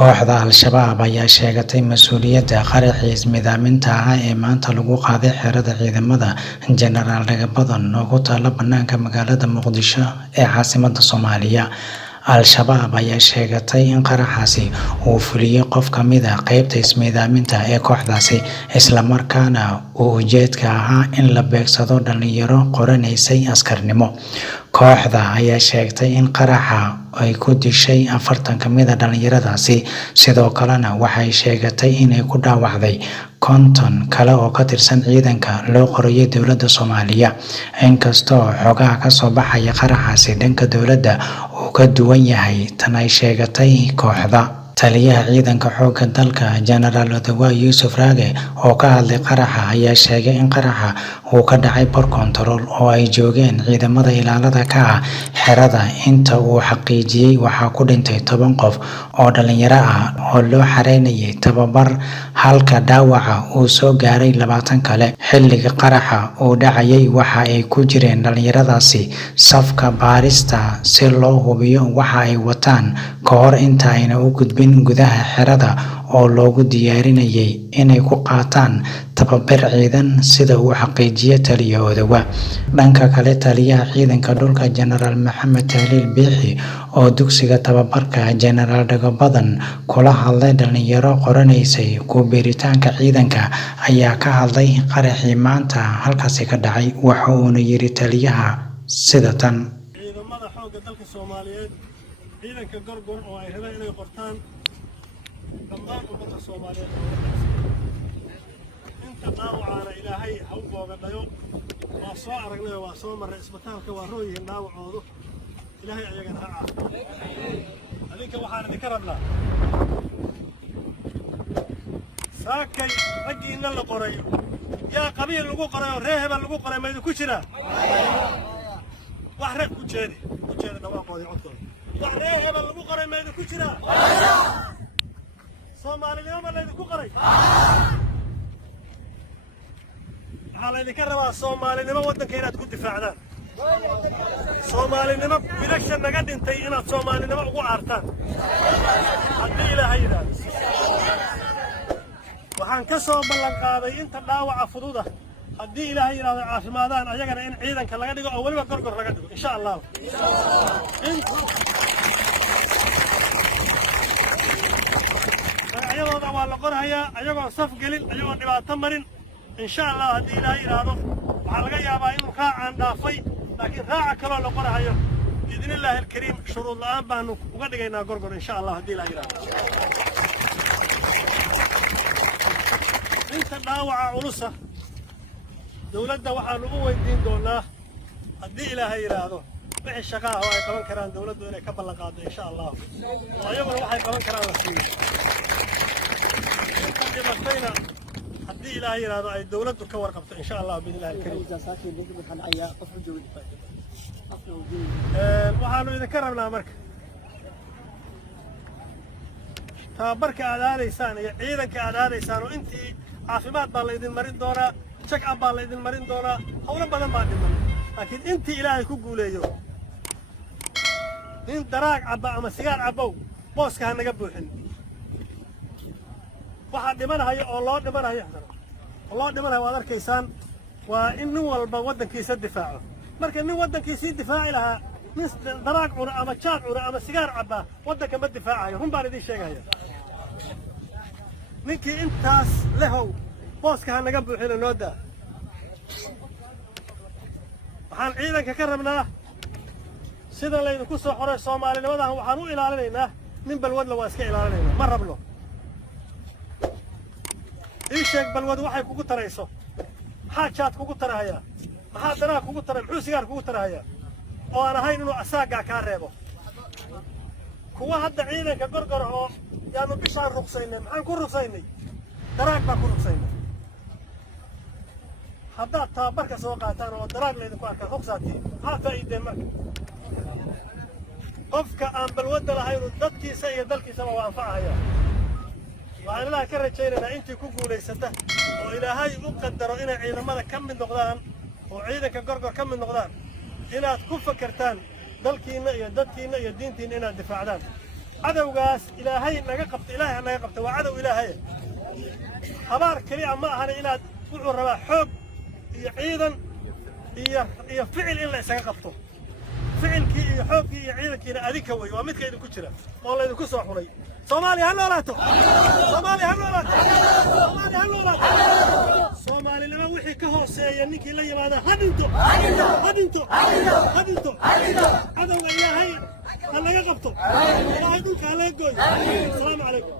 kooxda Al-Shabaab ayaa sheegatay mas'uuliyadda qaraxii ismidaaminta ah ee maanta lagu qaaday xerada ciidamada Jenaraal Dagabadan oo ku taalla bannaanka magaalada Muqdisho ee caasimadda Soomaaliya. Al-Shabaab ayaa sheegatay in qaraxaasi uu fuliyay qof ka mid ah qaybta ismidaaminta ee kooxdaasi, isla markaana uu ujeedka ahaa in la beegsado dhalinyaro qoranaysay askarnimo. Kooxda ayaa sheegtay in qaraxa ay ku dishay 40 ka mid ah dhalinyaradaasi, sidoo kalena waxay sheegatay inay ku dhaawacday 50 kale oo ka tirsan ciidanka loo qorayay dowladda Soomaaliya. Inkastoo xogaha ka soo baxaya qaraxaasi dhanka dowladda uu ka duwan yahay tan ay sheegatay kooxda. Taliyaha ciidanka xoogga dalka Jenaraal Odawa Yuusuf Raage oo ka hadlay qaraxa ayaa sheegay in qaraxa uu ka dhacay bar kontarool oo ay joogeen ciidamada ilaalada ka ah xerada. Inta uu xaqiijiyay waxaa ku dhintay 10 qof oo dhalinyaro ah oo loo xareynayay tababar, halka dhaawaca uu soo gaaray 20 kale. Xilliga qaraxa uu dhacayay waxa ay ku jireen dhalinyaradaasi safka baarista si loo hubiyo waxa ay wataan ka hor inta ayna u gudbin gudaha xerada oo loogu diyaarinayay inay ku qaataan tababar ciidan, sida uu xaqiijiyay Taliya Odawa. Dhanka kale, taliyaha ciidanka dhulka Jenaraal Maxamed Tahliil Biixi oo dugsiga tababarka Jenaraal Dagabadan kula hadlay dhalinyaro qoranaysay ku biiritaanka ciidanka ayaa ka hadlay qaraxii maanta halkaasi ka dhacay. Waxa uuna yiri taliyaha sida tan: ciidamada xoogga dalka Soomaaliyeed, ciidanka Gorgor oo ay rabeen inay qortaan dhammaan ummadda Soomaaliyeed inta dhaawacana Ilaahay ha u boogadhayo. waa soo aragnay waa soo maray isbitaalka, waa rooyihiin dhaawacoodu. Ilaahay ayagana ha caafiyo. adinka waxaan idinka rabnaa saakay raggiina la qoray yaa qabiil lagu qoray oo reer hebel lagu qoray ma idinku jiraa? wax reer ku jeeda dhawaaqooda codkooda. wax reer hebel lagu qoray ma idinku jiraa? Soomaalinimo ma laydinku qoray? waxaa laydinka rabaa Soomaalinimo waddanka inaad ku difaacdaan. Soomaalinimo bilasha naga dhintay inaad Soomaalinimo ugu aartaan haddii Ilaahay yidhaahdo. waxaan ka soo ballan qaaday inta dhaawaca fududa haddii Ilaahay yidhaahdo caafimaadaan ayagana in ciidanka laga dhigo oo weliba Gorgor laga dhigo insha Allah. ayagooda waa la qorhayaa ayagoo saf gelin, ayagoo dhibaato marin insha Allah. haddii Ilaahay yidhaahdo waxaa laga yaabaa inuu raacaan dhaafay, laakiin raaca kaloo la qorhayo biidnillaahi alkariim shuruud la'aan baanu uga dhigaynaa Gorgor insha Allah haddii Ilaahay yidhaahdo. inta dhaawaca culusa dowladda waxaanu u weydiin doonaa haddii Ilaahay yidhaahdo wixii shaqo ah oo ay qaban karaan dowladdu inay ka ballan qaado insha Allah, oo ayaguna waxay qaban karaan la siiyo. inta dhibatayna haddii Ilaahay yidhaahdo ay dowladdu ka warqabto insha Allah biidnillaahi alkariim. waxaanu idinka rabnaa marka tababarka aad aadaysaan iyo ciidanka aad aadaysaan oo intii caafimaad baa laydin marin doonaa, check up baa laydin marin doonaa, howlo badan baa dhiman. laakiin intii Ilaahay ku guuleeyo, nin daraag cabba ama sigaar cabbow booska ha naga buuxin. waxaa dhimanayo oo loo dhimanayo waad arkaysaan. waa in nin walba waddankiisa difaaco. marka nin waddankiisii difaaci lahaa nin daraag cuna ama jaad cuna ama sigaar cabba waddanka ma difaacayo. run baan idiin sheegaya. ninkii intaas lehow booska ha naga buuxina noo daa. waxaan ciidanka ka rabnaa sida laydinku soo xoray Soomaalinimadan waxaan u ilaalinaynaa. nin balwadla waa iska ilaalinaynaa, ma rabno. ii sheeg balwad waxay kugu tarayso. maxaa jaad kugu tarahayaa? maxaa danaag kugu taray? muxuu sigaar kugu tarahayaa oo aan ahayn inuu asaagaa kaa reebo? kuwa hadda ciidanka Gorgor oo yaanu bishaan ruqsaynay. maxaan ku ruqsaynay? daraag baan ku ruqsaynay. haddaad tababarka soo qaataan oo daraag laydinku arkaa ruqsaatiin maxaa faa'iideen marka? qofka aan balwadda lahayn dadkiisa iyo dalkiisaba waa anfacayaa. waxaan Ilaahay ka rajaynaynaa intii ku guulaysata oo Ilaahay u qadaro inay ciidamada ka mid noqdaan oo ciidanka Gorgor ka mid noqdaan inaad ku fakartaan dalkiina iyo dadkiina iyo diintiina inaad difaacdaan. عدوغاس إلهي نقبت إلهي نقبت وعدو إلهي أبار كلي أما هذا إلى وحور ربا حب عيدا فعل إلا يسقطه فعل كي حب كي عيدا كي أذيك وي ومثل إذا كشرة والله إذا كسر حري صومالي هلا ولاته صومالي هلا ولاته صومالي هلا ولاته صومالي لما وحي كهوس ينك إلا يبغى هدنتو عدو إلهي هلا يقبطه الله يدوك على الجوي السلام عليكم.